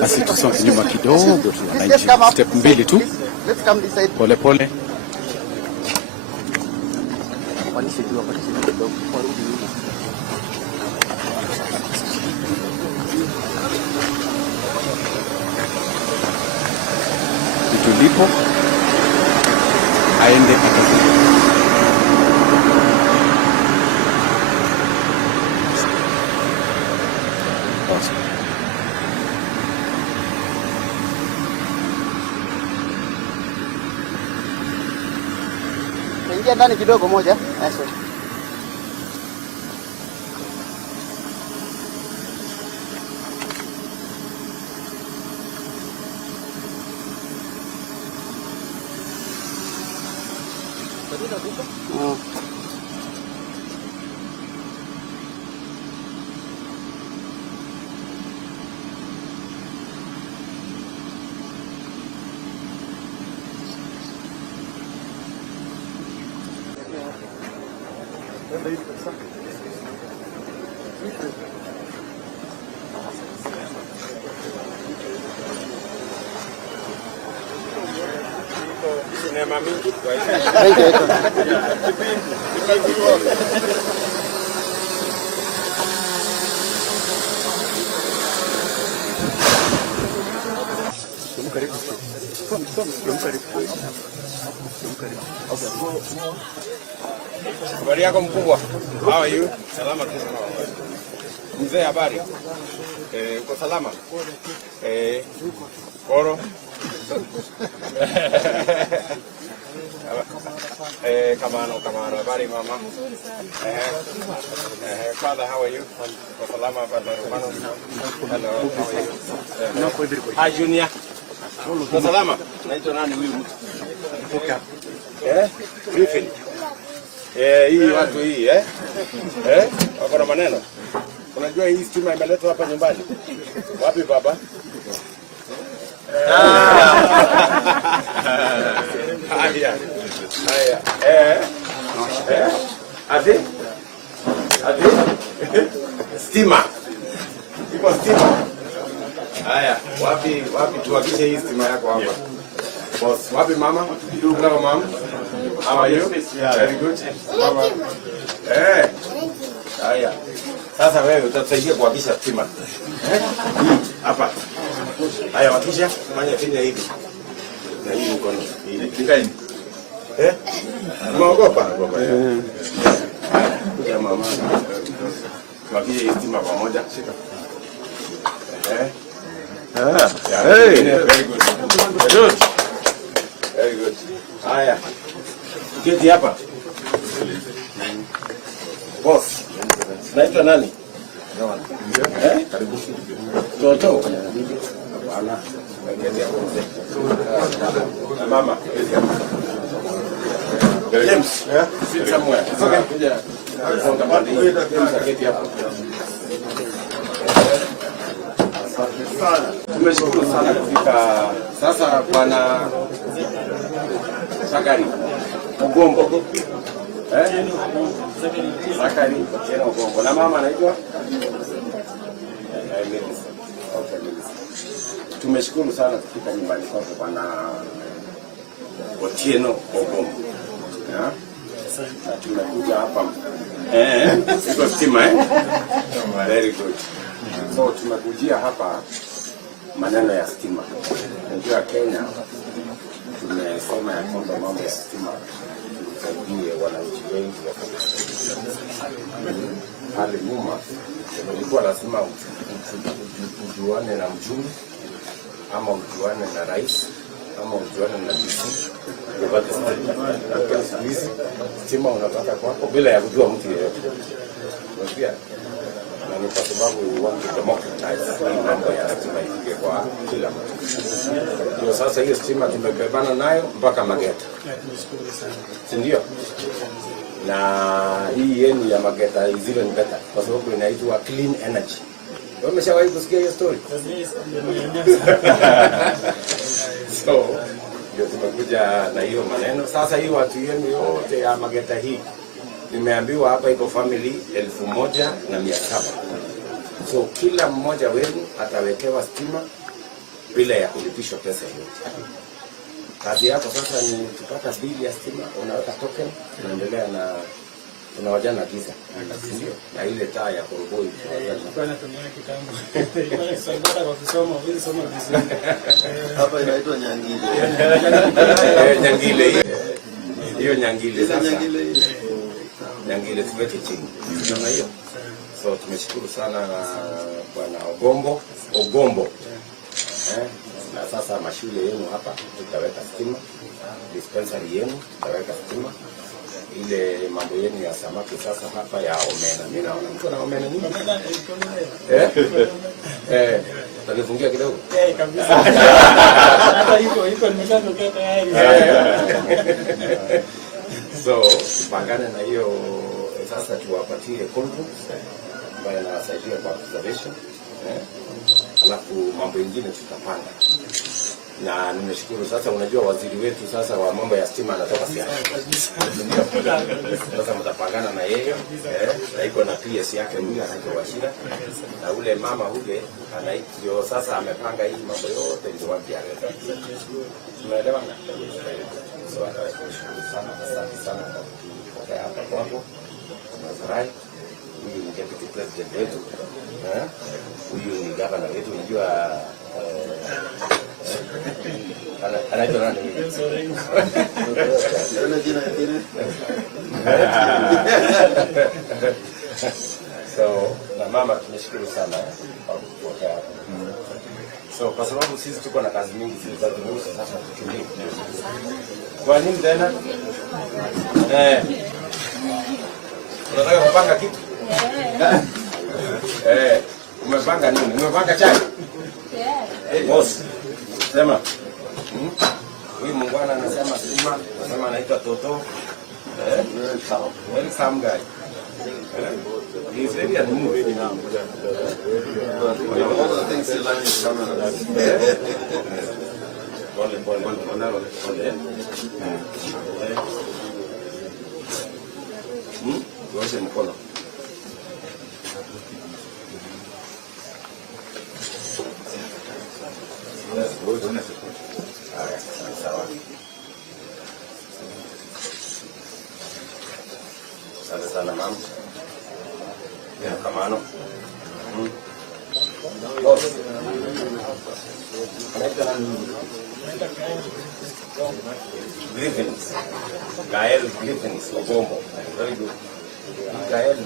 Basi tusonge nyuma kidogo tu, step mbili tu, pole pole. Tulipo aende ingia ndani kidogo moja. Sinema mingi kwa hiyo. Habari yako mkubwa? How are you? Salama tu. Mzee, habari? Uko salama? Koro? Kamano, habari mama? Father, how are you? Uko salama, Father Romano? Hello, how are you? Hi, Junior. Uko salama? Naitwa nani huyu mtu? Griffin. Hii watu hii, wako na maneno. Unajua hii stima imeletwa hapa nyumbani. Wapi baba? Haya. Ati? Stima. Iko stima. Haya, wapi tuwakishe hii stima yako hapa? Boss, wapi mama? Hello mom. How are you? Very good. Mama. Haya. Sasa wewe utatusaidia kuhakisha stima. Hapa. Haya wakisha, fanya finya hivi. Na hii mkono. Nikaeni. Umeogopa? Kuja mama. Tuhakishe hii stima pamoja. Shika. Hey, very good. Good. Very good. Haya. Keti hapa. Boss. Naitwa nani? Karibu. Toto. Bwana. Mama. James. Sit somewhere. Okay. Kuja. Keti hapa. Tumeshukuru sana kufika sasa bwana Sakari Ugombo. Sakari tena Ugombo. Na mama anaitwa Tumeshukuru sana kufika nyumbani kwako Bwana Otieno Ogombo. Na tumekuja hapa iko stima very good. So tumekujia hapa maneno ya stima. Unajua Kenya tumesema ya kwamba mambo ya stima tusaidie wananchi wengi pale nyuma. Ilikuwa lazima ujuane na mjumbe ama ujuane na rais ama ujuane na DC. Stima unapata kwako bila ya kujua mtu yeyote. Unajua? Na ni kwa sababu we want to democratize mambo ya stima ifike kwa kila mtu. Ndio sasa hiyo stima tumebebana nayo mpaka Mageta. Ndio. Na hii yenu ya Mageta is even better kwa sababu inaitwa clean energy. Wewe umeshawahi kusikia hiyo story? So, ndio tumekuja na hiyo maneno. Sasa hii watu yenu yote ya Mageta hii nimeambiwa hapa iko family 1,700. So kila mmoja wenu atawekewa stima bila ya kulipishwa pesa yoyote. Kazi yako sasa ni kupata bili ya stima, unaweka token, unaendelea na tunawaja na giza. Ndio. Na ile taa ya koroboi kwa natumia kitambo. Ilikuwa sambata kwa kusoma, hizi soma vizuri. Hapa inaitwa nyangile. Nyangile. Hiyo nyangile sasa. Nyangile tuweke chini. Tunaona hiyo. So tumeshukuru sana Bwana Ogombo. Na sasa mashule yenu hapa tutaweka stima. Dispensary yenu tutaweka stima. Ile mambo yenu ya samaki sasa hapa ya omena. Mimi naona mtu na omena nyingi. Tanifungia kidogo. Kabisa. Hata iko nimeshatokea tayari. So, pangane na hiyo sasa tuwapatie controls ambayo inawasaidia kwa observation. Alafu mambo mengine tutapanga. Na nimeshukuru sasa, unajua waziri wetu sasa wa mambo ya stima anatoka Siaya. Sasa mtapangana na yeye, na iko na PS yake mmoja anaitwa Washira. Na ule mama ule anaitwa sasa amepanga hii mambo yote ndio wapi aleta. Tunaelewa na so tunashukuru sana kwa hapa kwako. Tunafurahi. Huyu ni deputy president wetu. Huyu ni governor wetu, unajua anaitwa nani? So, na mama tunashukuru sana kwa kupokea hapa. So, kwa sababu sisi tuko na kazi mingi za dunia sasa tukimbie. Kwa nini tena? Unataka kupanga kitu? Umepanga nini? Umepanga chai? Boss. Sema. Huyu mungwana anasema sima, anasema anaitwa Toto. Welcome guy. He is very unmoved now. All the things he learned is coming out. Pole. Tuoshe mkono. Asante sana mama. Ya kamano. Griffins. Gael Griffins Ogombo. Very good. Gael